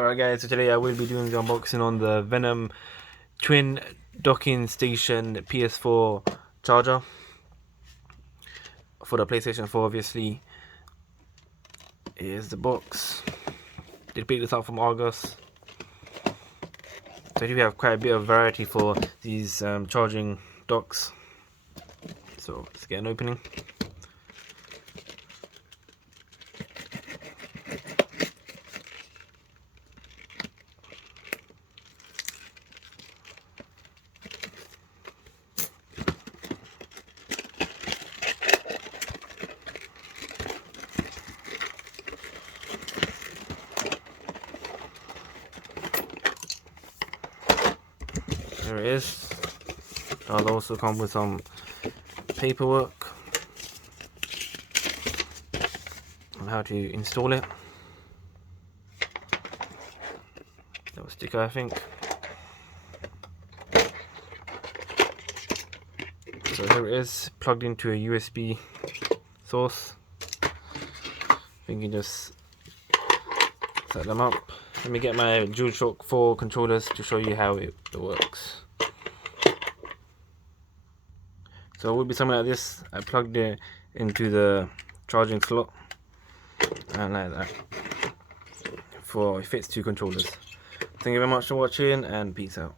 Alright guys, so today I will be doing the unboxing on the Venom twin docking station PS4 charger for the PlayStation 4. Obviously, here's the box. Did pick this up from Argos. So here we have quite a bit of variety for these charging docks. So let's get an opening. There it is. I'll also come with some paperwork on how to install it. Little sticker, I think. So here it is, plugged into a USB source. You can just set them up. Let me get my DualShock 4 controllers to show you how it works. So it would be something like this. I plugged it into the charging slot and like that. It fits two controllers. Thank you very much for watching and peace out.